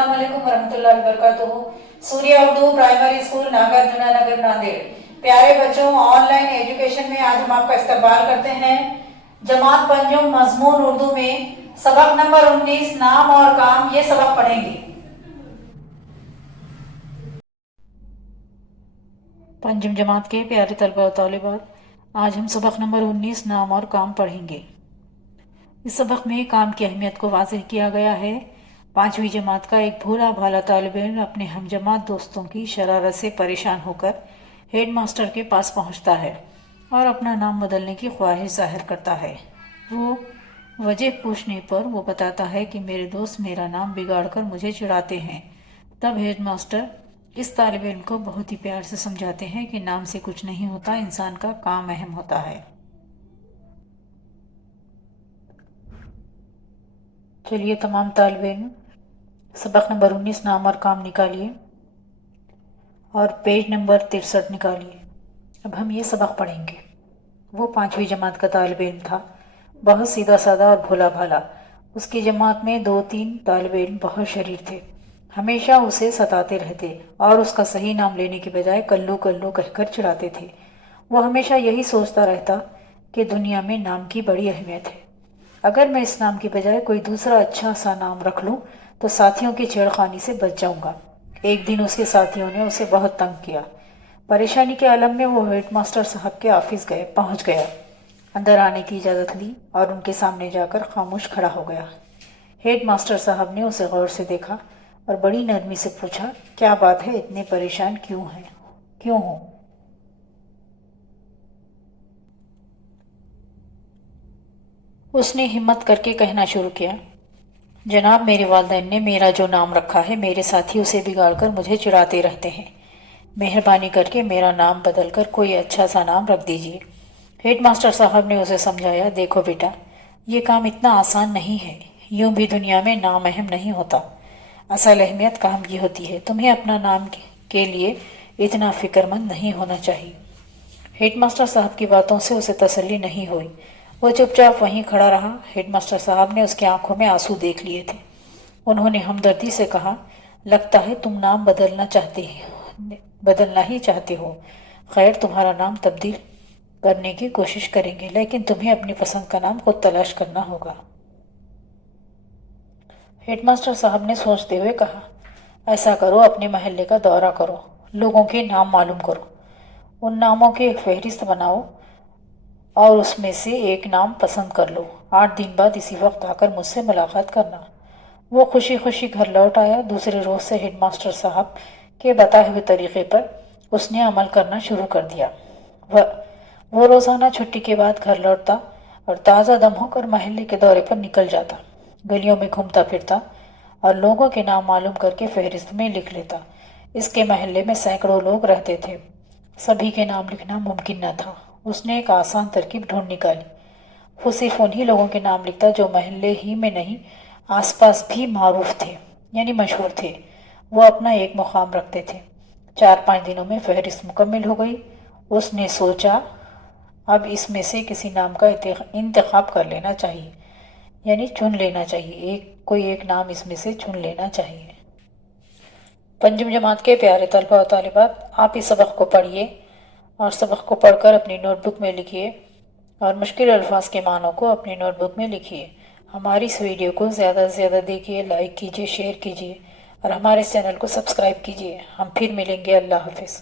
अस्सलाम वालेकुम वरहमतुल्लाहि वबरकातुहू। सूर्या उर्दू प्राइमरी स्कूल नागार्जुना नगर नांदेड़। प्यारे बच्चों, ऑनलाइन एजुकेशन में आज हम आपका इस्तकबाल करते हैं। जमात पंजुम मजमून उर्दू में सबक नंबर 19 नाम और काम, ये सबक पढ़ेंगे। पंजुम जमात के प्यारे तलबा और तालिबात, आज हम सबक नंबर 19 नाम और काम पढ़ेंगे। इस सबक में काम की अहमियत को वाज़ेह किया गया है। 5वीं जमात का एक भोला भाला तालिब इल्म अपने हमजमात दोस्तों की शरारत से परेशान होकर हेड मास्टर के पास पहुंचता है और अपना नाम बदलने की ख्वाहिश जाहिर करता है। वो वजह पूछने पर वो बताता है कि मेरे दोस्त मेरा नाम बिगाड़कर मुझे चिढ़ाते हैं। तब हेड मास्टर इस तालिब इल्म को बहुत ही प्यार से समझाते हैं कि नाम से कुछ नहीं होता, इंसान का काम अहम होता है। चलिए तमाम तालिब इल्म सबक नंबर 19 नाम और काम निकालिए और पेज नंबर 63 निकालिए। अब हम ये सबक पढ़ेंगे। वो 5वीं जमात का तालिब इल्म था, बहुत सीधा साधा और भोला भाला। उसकी जमात में 2-3 तालिब इल्म बहुत शरीर थे, हमेशा उसे सताते रहते और उसका सही नाम लेने के बजाय कल्लू कल्लू कहकर चिढ़ाते थे। वो हमेशा यही सोचता रहता कि दुनिया में नाम की बड़ी अहमियत है। अगर मैं इस नाम की बजाय कोई दूसरा अच्छा सा नाम रख लूं तो साथियों की छेड़खानी से बच जाऊंगा। एक दिन उसके साथियों ने उसे बहुत तंग किया। परेशानी के आलम में वो हेडमास्टर साहब के ऑफिस पहुंच गया। अंदर आने की इजाज़त ली और उनके सामने जाकर खामोश खड़ा हो गया। हेडमास्टर साहब ने उसे गौर से देखा और बड़ी नरमी से पूछा, क्या बात है, इतने परेशान क्यों हो? उसने हिम्मत करके कहना शुरू किया, जनाब, मेरे वालिदैन ने मेरा जो नाम रखा है, मेरे साथी उसे बिगाड़कर मुझे चिढ़ाते रहते हैं। मेहरबानी करके मेरा नाम बदलकर कोई अच्छा सा नाम रख दीजिए। हेडमास्टर साहब ने उसे समझाया, देखो बेटा, ये काम इतना आसान नहीं है। यूं भी दुनिया में नाम अहम नहीं होता, असल अहमियत काम की होती है। तुम्हें अपना नाम के लिए इतना फिक्रमंद नहीं होना चाहिए। हेडमास्टर साहब की बातों से उसे तसल्ली नहीं हुई। वो चुपचाप वहीं खड़ा रहा। हेडमास्टर साहब ने उसकी आंखों में आंसू देख लिए थे। उन्होंने हमदर्दी से कहा, लगता है तुम नाम बदलना ही चाहते हो। खैर, तुम्हारा नाम तब्दील करने की कोशिश करेंगे, लेकिन तुम्हें अपनी पसंद का नाम खुद तलाश करना होगा। हेडमास्टर साहब ने सोचते हुए कहा, ऐसा करो, अपने महल्ले का दौरा करो, लोगों के नाम मालूम करो, उन नामों की एक फहरिस्त बनाओ और उसमें से एक नाम पसंद कर लो। 8 दिन बाद इसी वक्त आकर मुझसे मुलाकात करना। वो खुशी खुशी घर लौट आया। दूसरे रोज से हेडमास्टर साहब के बताए हुए तरीके पर उसने अमल करना शुरू कर दिया। वो रोजाना छुट्टी के बाद घर लौटता और ताज़ा दम होकर महल्ले के दौरे पर निकल जाता। गलियों में घूमता फिरता और लोगों के नाम मालूम करके फहरिस्त में लिख लेता। इसके महल्ले में सैकड़ों लोग रहते थे, सभी के नाम लिखना मुमकिन न था। उसने एक आसान तरकीब ढूंढ निकाली। वो सिर्फ उन्हीं लोगों के नाम लिखता जो महल्ले ही में नहीं, आसपास भी मारूफ थे, यानी मशहूर थे। वो अपना एक मुकाम रखते थे। 4-5 दिनों में फहरिस्त मुकम्मल हो गई। उसने सोचा, अब इसमें से किसी नाम का इंतखाब कर लेना चाहिए, यानी चुन लेना चाहिए। कोई एक नाम इसमें से चुन लेना चाहिए। पंजुम जमात के प्यारे तलबा और तालिबात, आप इस सबक को पढ़िए और सबक को पढ़कर अपनी नोटबुक में लिखिए और मुश्किल अल्फाज के मानों को अपनी नोटबुक में लिखिए। हमारी इस वीडियो को ज़्यादा से ज़्यादा देखिए, लाइक कीजिए, शेयर कीजिए और हमारे इस चैनल को सब्सक्राइब कीजिए। हम फिर मिलेंगे। अल्लाह हाफिज़।